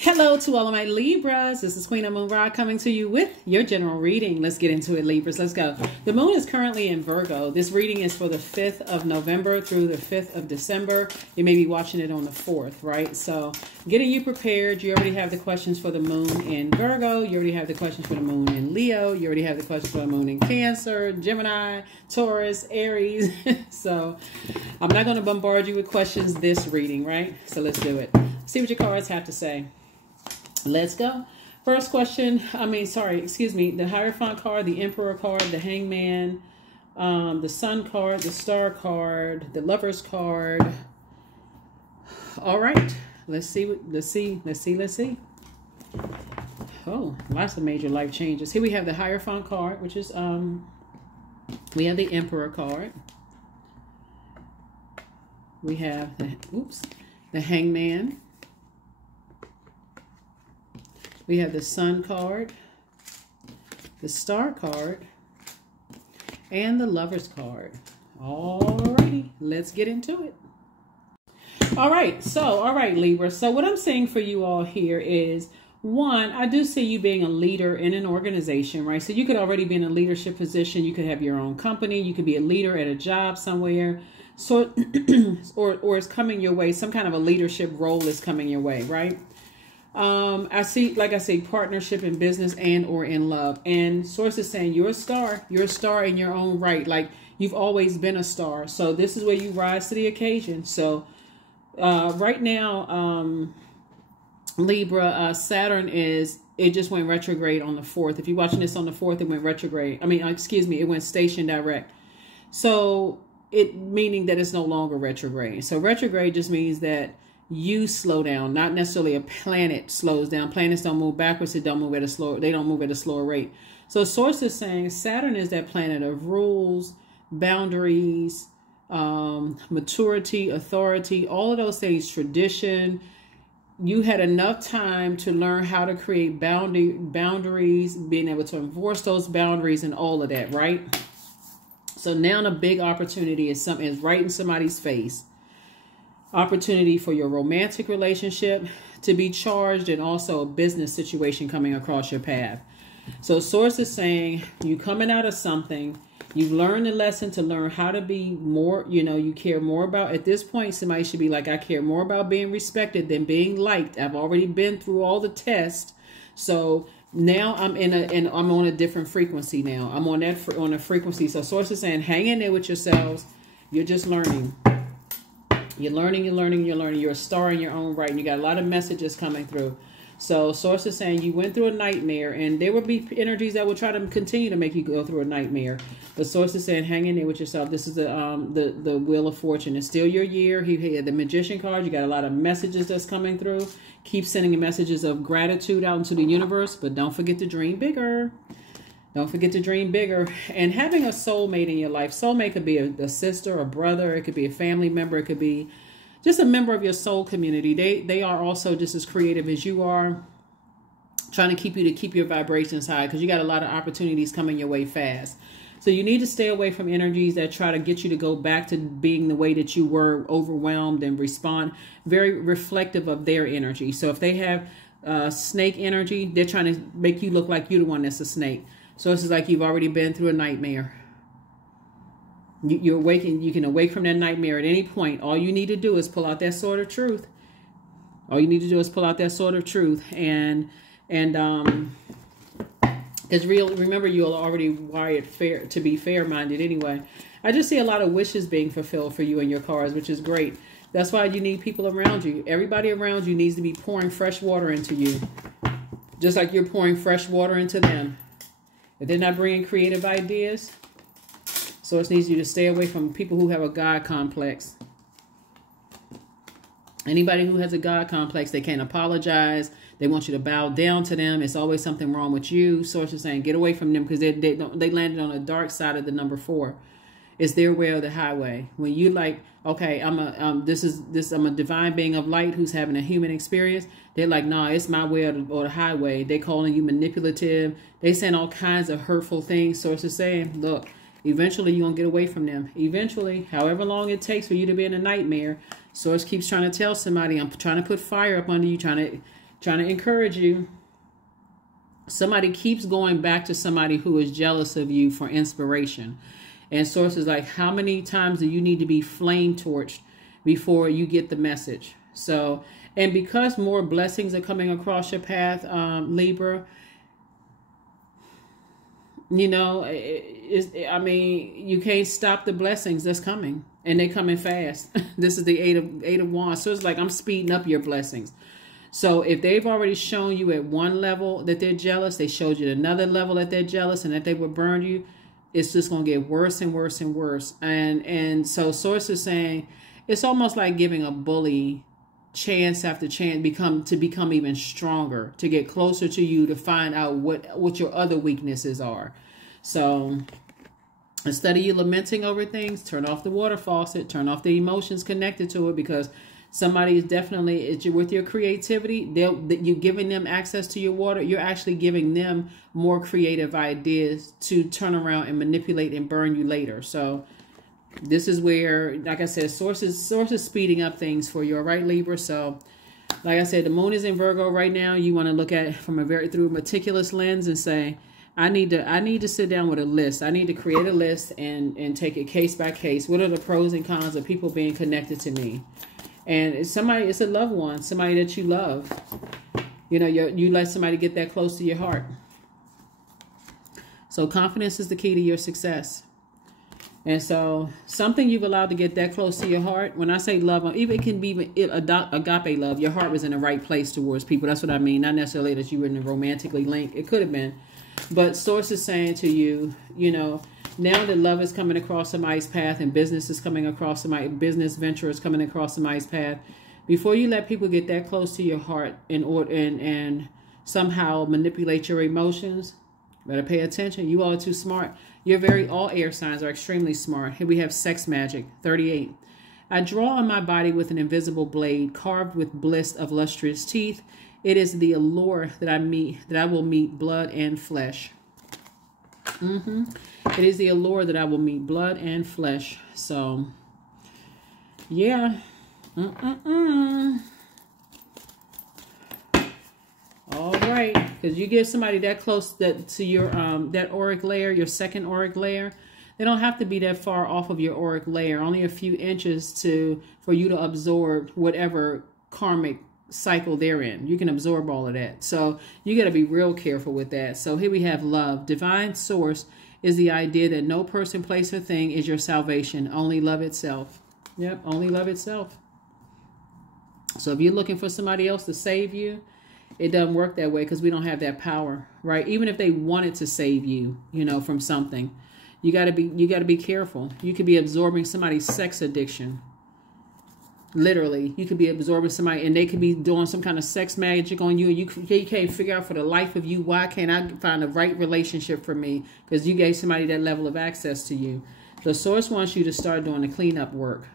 Hello to all of my Libras. This is Queen Amun Ra coming to you with your general reading. Let's get into it, Libras. Let's go. The moon is currently in Virgo. This reading is for the 5th of November through the 5th of December. You may be watching it on the 4th, right? So getting you prepared. You already have the questions for the moon in Virgo. You already have the questions for the moon in Leo. You already have the questions for the moon in Cancer, Gemini, Taurus, Aries. So I'm not going to bombard you with questions this reading, right? So let's do it. See what your cards have to say. Let's go. First question. The Hierophant card, the Emperor card, the Hangman, the Sun card, the Star card, the Lovers card. All right. Let's see. Oh, lots of major life changes. Here we have the Hierophant card, which is we have the Emperor card. We have the Hangman. We have the Sun card, the Star card, and the Lovers card. Alrighty, let's get into it. All right, Libra. So what I'm saying for you all here is, one, I do see you being a leader in an organization, right? So you could already be in a leadership position. You could have your own company. You could be a leader at a job somewhere. So, or it's coming your way. Some kind of a leadership role is coming your way, right? I see, like I say, partnership in business and or in love. And source is saying you're a star. You're a star in your own right. Like you've always been a star. So this is where you rise to the occasion. So right now, Libra, Saturn it just went retrograde on the 4th. If you're watching this on the 4th, it went retrograde. It went station direct. So meaning that it's no longer retrograde. So retrograde just means that you slow down, not necessarily a planet slows down. Planets don't move backwards. They don't move at a slower rate. So source is saying Saturn is that planet of rules, boundaries, maturity, authority, all of those things, tradition. You had enough time to learn how to create boundaries, being able to enforce those boundaries and all of that, right? So now the big opportunity is right in somebody's face. Opportunity for your romantic relationship to be charged, and also a business situation coming across your path. So source is saying you coming out of something, you've learned the lesson to learn how to be more, you care more about, at this point, somebody should be like, I care more about being respected than being liked. I've already been through all the tests. So now I'm I'm on a different frequency now. I'm on a frequency. So source is saying, hang in there with yourselves. You're just learning. You're learning. You're a star in your own right. And you got a lot of messages coming through. So source is saying you went through a nightmare, and there will be energies that will try to continue to make you go through a nightmare. The source is saying hang in there with yourself. This is the Wheel of Fortune. It's still your year. He had the Magician card. You got a lot of messages that's coming through. Keep sending messages of gratitude out into the universe, but don't forget to dream bigger. Don't forget to dream bigger. And having a soulmate in your life. Soulmate could be a sister, a brother. It could be a family member. It could be just a member of your soul community. They are also just as creative as you are. Trying to keep your vibrations high, because you got a lot of opportunities coming your way fast. So you need to stay away from energies that try to get you to go back to being the way that you were, overwhelmed, and respond very reflective of their energy. So if they have snake energy, they're trying to make you look like you're the one that's a snake. So it's like you've already been through a nightmare. You're awakened. You can awake from that nightmare at any point. All you need to do is pull out that sword of truth. All you need to do is pull out that sword of truth. And it's real. Remember, you're already wired to be fair-minded anyway. I just see a lot of wishes being fulfilled for you and your cards, which is great. That's why you need people around you. Everybody around you needs to be pouring fresh water into you. Just like you're pouring fresh water into them. If they're not bringing creative ideas, source needs you to stay away from people who have a God complex. Anybody who has a God complex, they can't apologize. They want you to bow down to them. It's always something wrong with you. Source is saying, get away from them, because they landed on the dark side of the number 4. It's their way or the highway. When you like, okay, I'm a divine being of light who's having a human experience. They're like, nah, it's my way or the highway. They calling you manipulative. They saying all kinds of hurtful things. Source is saying, look, eventually you're going to get away from them. Eventually, however long it takes for you to be in a nightmare, Source keeps trying to tell somebody, I'm trying to put fire up under you, trying to Trying to encourage you. Somebody keeps going back to somebody who is jealous of you for inspiration. And Source is like, how many times do you need to be flame torched before you get the message? So, and because more blessings are coming across your path, Libra, you know, I mean, you can't stop the blessings that's coming, and they're coming fast. This is the eight of wands. So it's like, I'm speeding up your blessings. So if they've already shown you at one level that they're jealous, they showed you at another level that they're jealous and that they would burn you, it's just going to get worse and worse and worse. And so Source is saying, it's almost like giving a bully chance after chance to become even stronger, to get closer to you, to find out what your other weaknesses are. So instead of you lamenting over things, turn off the water faucet, turn off the emotions connected to it, because somebody is definitely, with your creativity, you're giving them access to your water. You're actually giving them more creative ideas to turn around and manipulate and burn you later. So this is where, like I said, Source is speeding up things for you, all right, Libra? So, like I said, the moon is in Virgo right now. You want to look at it from through a meticulous lens and say, I need to sit down with a list. I need to create a list and take it case by case. What are the pros and cons of people being connected to me? And it's a loved one, somebody that you love. You know, you let somebody get that close to your heart. So confidence is the key to your success. And so something you've allowed to get that close to your heart. When I say love, even it can be agape love. Your heart was in the right place towards people. That's what I mean. Not necessarily that you were in a romantically linked. It could have been. But Source is saying to you, you know, now that love is coming across somebody's path and business is coming across business venture is coming across somebody's path, before you let people get that close to your heart and somehow manipulate your emotions, better pay attention. You all are too smart. All air signs are extremely smart. Here we have sex magic, 38. I draw on my body with an invisible blade carved with bliss of lustrous teeth. It is the allure that I will meet blood and flesh. It is the allure that I will meet blood and flesh. So, yeah. All right, because you get somebody that close to your that auric layer, your second auric layer, they don't have to be that far off of your auric layer, only a few inches for you to absorb whatever karmic cycle they're in. You can absorb all of that. So you got to be real careful with that. So here we have love. Divine source is the idea that no person, place, or thing is your salvation. Only love itself. Yep, only love itself. So if you're looking for somebody else to save you, it doesn't work that way, because we don't have that power, right? Even if they wanted to save you, you know, from something, you got to be careful. You could be absorbing somebody's sex addiction. Literally, you could be absorbing somebody and they could be doing some kind of sex magic on you, and you can't figure out for the life of you, why can't I find the right relationship for me? Because you gave somebody that level of access to you. The source wants you to start doing the cleanup work.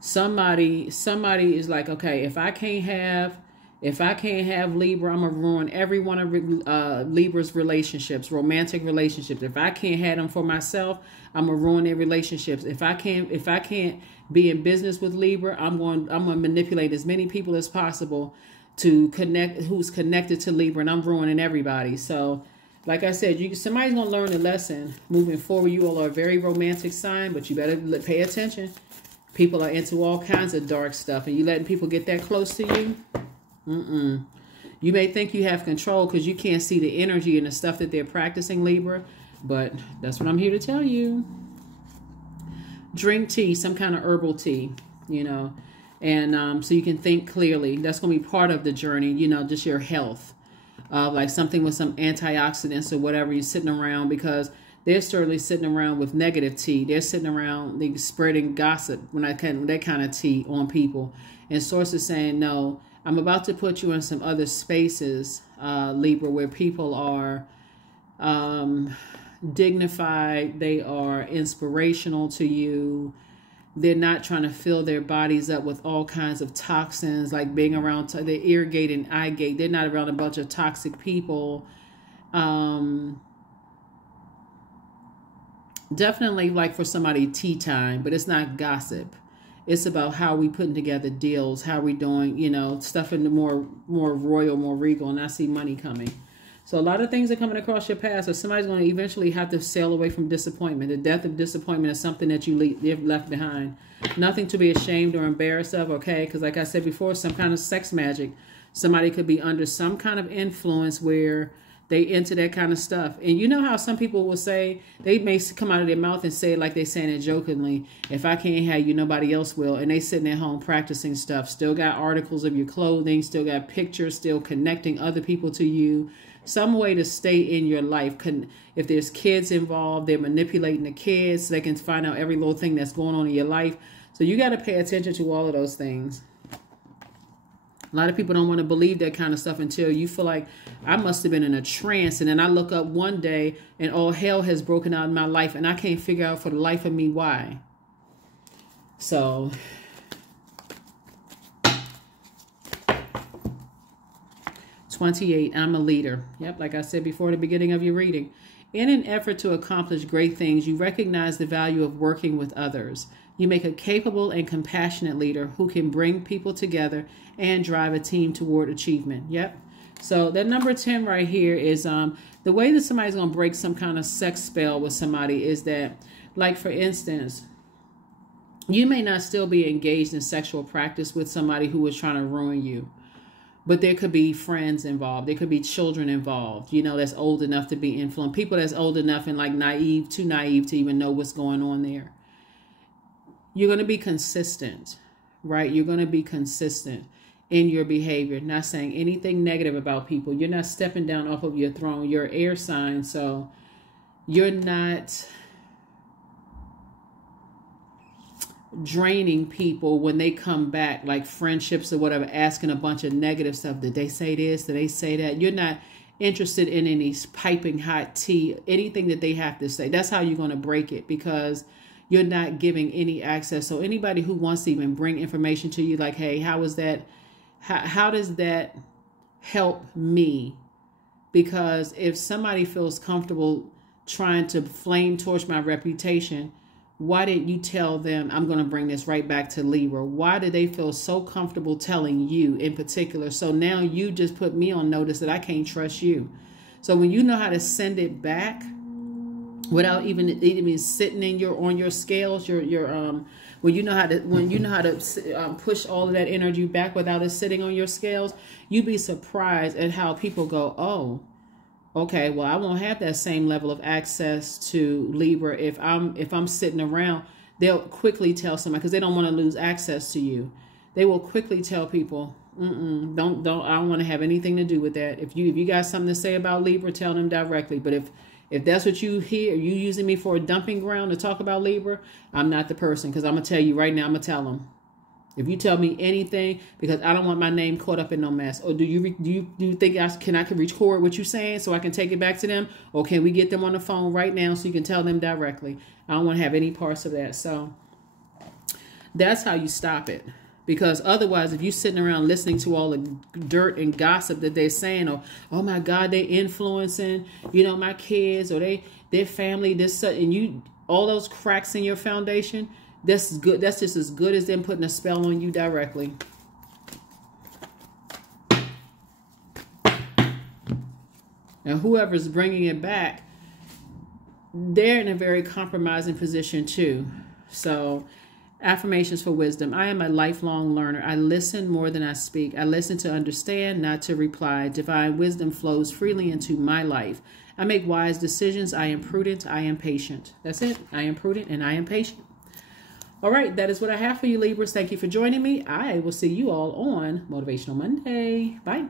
Somebody is like, okay, if I can't have Libra, I'm going to ruin every one of Libra's relationships, romantic relationships. If I can't have them for myself, I'm going to ruin their relationships. If I can't be in business with Libra, I'm going to manipulate as many people as possible to connect, who's connected to Libra, and I'm ruining everybody. So, like I said, somebody's going to learn a lesson moving forward. You all are a very romantic sign, but you better pay attention. People are into all kinds of dark stuff, and you letting people get that close to you. You may think you have control because you can't see the energy and the stuff that they're practicing, Libra, but that's what I'm here to tell you. Drink tea, some kind of herbal tea, you know, and so you can think clearly. That's going to be part of the journey, you know, just your health, like something with some antioxidants or whatever you're sitting around, because they're certainly sitting around with negative tea. They're sitting around, they spreading gossip that kind of tea on people. And Source is saying, no, I'm about to put you in some other spaces, Libra, where people are dignified. They are inspirational to you. They're not trying to fill their bodies up with all kinds of toxins, like being around, they're ear gate and eye gate. They're not around a bunch of toxic people. Definitely like for somebody tea time, but it's not gossip. It's about how we putting together deals, how we doing, you know, stuff in the more royal, more regal, and I see money coming. So a lot of things are coming across your path. So somebody's going to eventually have to sail away from disappointment. The death of disappointment is something that you left behind. Nothing to be ashamed or embarrassed of, okay? Because like I said before, some kind of sex magic. Somebody could be under some kind of influence where they into that kind of stuff. And you know how some people will say, they may come out of their mouth and say it like they saying it jokingly, if I can't have you, nobody else will. And they sitting at home practicing stuff. Still got articles of your clothing, still got pictures, still connecting other people to you. Some way to stay in your life. If there's kids involved, they're manipulating the kids so they can find out every little thing that's going on in your life. So you got to pay attention to all of those things. A lot of people don't want to believe that kind of stuff until you feel like, I must have been in a trance. And then I look up one day and all hell has broken out in my life. And I can't figure out for the life of me why. So 28, I'm a leader. Yep, like I said before the beginning of your reading. In an effort to accomplish great things, you recognize the value of working with others. You make a capable and compassionate leader who can bring people together and drive a team toward achievement. Yep. So that number 10 right here is the way that somebody's going to break some kind of sex spell with somebody is that, like, for instance, you may not still be engaged in sexual practice with somebody who is trying to ruin you. But there could be friends involved. There could be children involved, you know, that's old enough to be influenced. People that's old enough and like too naive to even know what's going on there. You're going to be consistent, right? You're going to be consistent in your behavior, not saying anything negative about people. You're not stepping down off of your throne. You're an air sign, so you're not draining people when they come back, like friendships or whatever, asking a bunch of negative stuff. Did they say this? Did they say that? You're not interested in any piping hot tea, anything that they have to say. That's how you're going to break it, because you're not giving any access. So anybody who wants to even bring information to you, like, hey, how is that? How does that help me? Because if somebody feels comfortable trying to flame torch my reputation, why didn't you tell them? I'm going to bring this right back to Libra. Why did they feel so comfortable telling you in particular? So now you just put me on notice that I can't trust you. So when you know how to send it back without even sitting in on your scales, when you know how to push all of that energy back without it sitting on your scales, you'd be surprised at how people go, oh, okay, well, I won't have that same level of access to Libra if I'm sitting around. They'll quickly tell somebody, because they don't want to lose access to you. They will quickly tell people, I don't want to have anything to do with that. If you got something to say about Libra, tell them directly. But if that's what you hear, you using me for a dumping ground to talk about Libra, I'm not the person, because I'm gonna tell you right now. I'm gonna tell them. If you tell me anything, because I don't want my name caught up in no mess. Or do you think I can record what you're saying so I can take it back to them? Or can we get them on the phone right now so you can tell them directly? I don't want to have any parts of that. So that's how you stop it. Because otherwise, if you're sitting around listening to all the dirt and gossip that they're saying, or, oh my God, they're influencing, you know, my kids, or their family, this, and all those cracks in your foundation, that's good. That's just as good as them putting a spell on you directly. And whoever's bringing it back, they're in a very compromising position too. So, affirmations for wisdom. I am a lifelong learner. I listen more than I speak. I listen to understand, not to reply. Divine wisdom flows freely into my life. I make wise decisions. I am prudent. I am patient. That's it. I am prudent and I am patient. All right, that is what I have for you, Libras. Thank you for joining me. I will see you all on Motivational Monday. Bye.